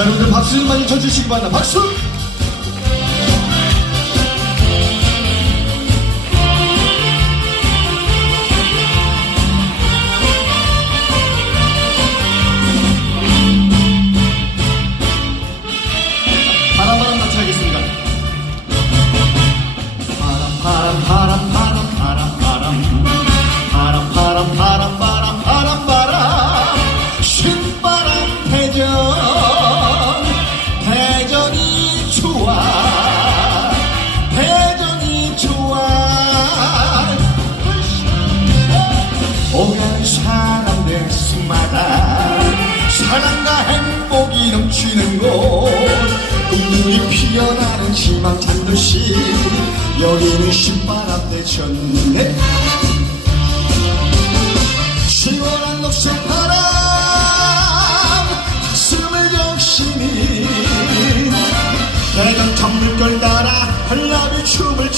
여러분들 박수 많이 쳐주시기 바랍니다. 박수! 넘치는 곳 꿈들이 피어나는 희망찬 도시 여기는 신바람 대천네. 시원한 녹색 바람 가슴을 적시니 대전 천물걸 따라 한라비 춤을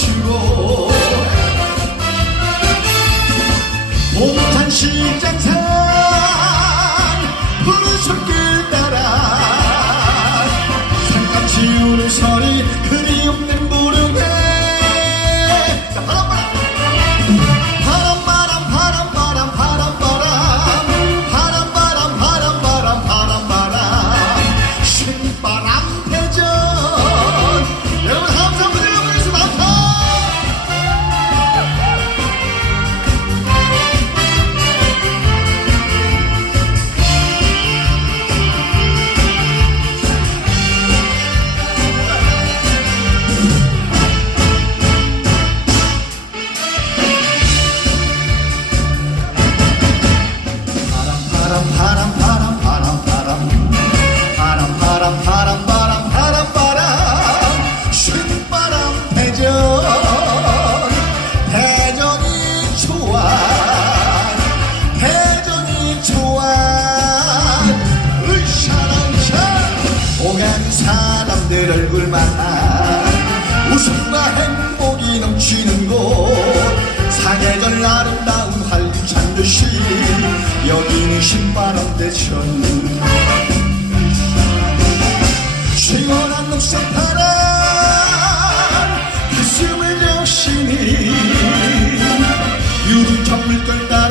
바람 바람 바람 바람 바람. 바람 바람 바람 바람 바람 바람. 신바람 대전. 대전이 좋아. 대전이 좋아. 으쌰라으쌰. 오간 사람들 얼굴만 웃음과 행복이 넘치는 곳. 사계절 아름다운 활기찬 도시 여기는 신바람 대 천 시원한 녹색 바람 가슴을 적시니 유리 천물걸 따